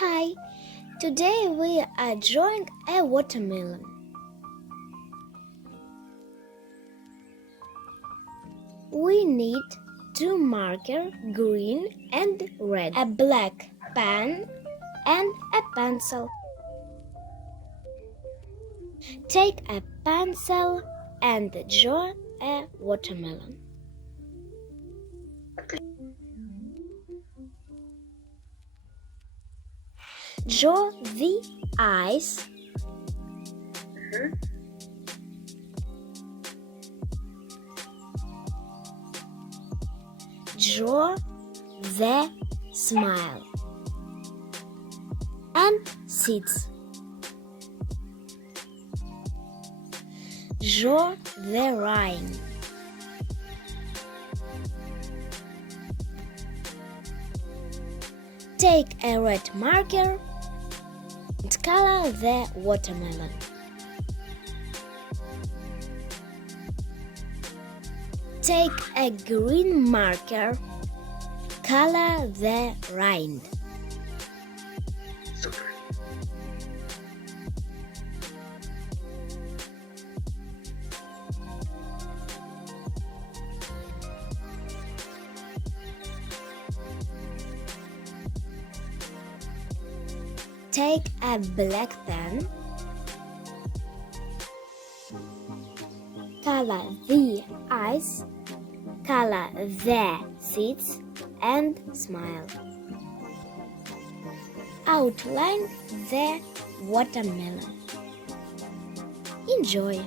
Hi, today we are drawing a watermelon. We need two markers, green and red, a black pen and a pencil. Take a pencil and draw a watermelon. Draw the eyes. Draw the smile and seeds. Draw the rain. Take a red marker and color the watermelon. Take a green marker, color the rind. Super. Take a black pen, color the eyes, color the seeds and smile. Outline the watermelon. Enjoy!